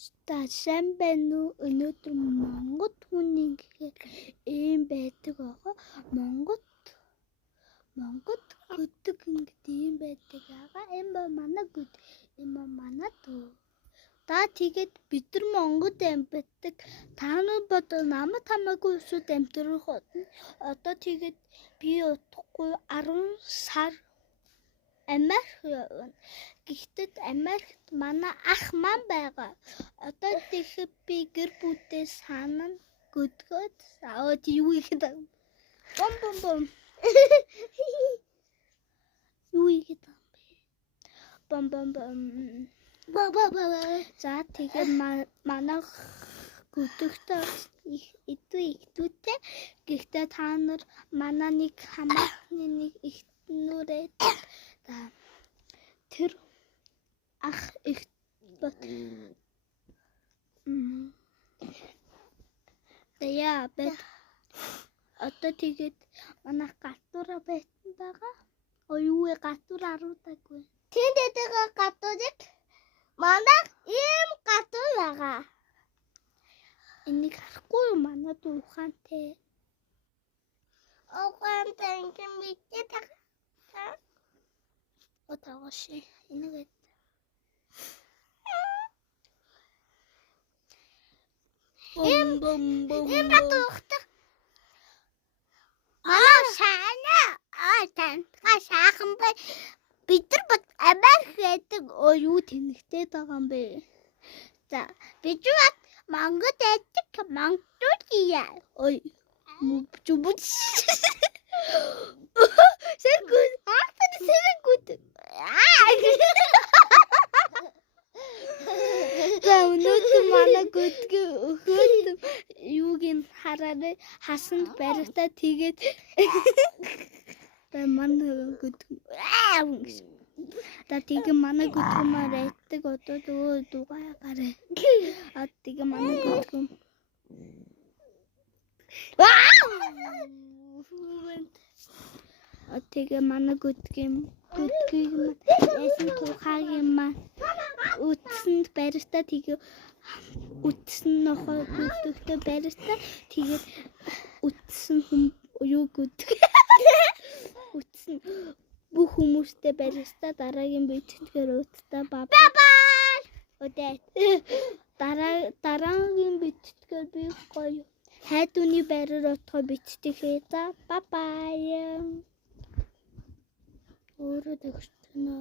Сайн байна уу? Өнөөдөр Монгол хүний гэхээр ийм байдаг байгаа. Монгол гэдэг ингээд ийм байдаг байгаа. Энэ ба манай гүд. Энэ ба манай дүү. Та тэгээд бид нар Монгол амьддаг. Та нар бодоо намайг хамаагүй усуд амьдарах болно. Одоо тэгээд би удахгүй 10 сар Америк явна. Гэхдээ Америкт манай ах маань байгаа. Одоо тэгэхээр би гэр бүлдээ санана гүдгөөд аваад юу ихэд бом. Юу ихэд бом. За тэгээд манай гүдгтээ идвэхтүүтэй. Гэхдээ та нар манай нэг хамаахны нэг ихтнүүрээ тэр ах их бат. Яа бат. Одоо тэгээд манай гатура байтан байгаа. Юу гатур аруулаагүй. Тэнд байгаа гатурыг манай ийм гатур байгаа. Энийг харахгүй юу манай ухаантай. Ухаантай юм битээ таа. Отаваши энийг бом. Шаахан бай. Бид нар бод Америк гэдэг юу тэнэгтэй байгаа юм бэ? За бид нар Монгол байдаг Монголиа. Ой. Чубуч. Сэргүүд. Сэргүүд. Өнөөдөр манай гүдгээ өгөөд юуг нь хараарай хасанд баригтаа тэгээд манай гүдг тэгээ манай гүдгмээр айтдаг одоо дугаа гараа. Тэгээ манай гүдгм тэгээ манай гүдгийг яасан тухайг маа үтсэнд барьтаа тэгээ үтсэн нохоо гүдгтэй барьтаа тэгээд үтсэн хүм юу гүдэг үтсэн бүх хүмүүстэй барьтаа дараагийн бичлэгээр утаа бай. Өдөө дараагийн бичлэгээр би гоё хайдууны байраар отгоо бичтэйхээ за бай. Өөрөө тэгш тэнэ.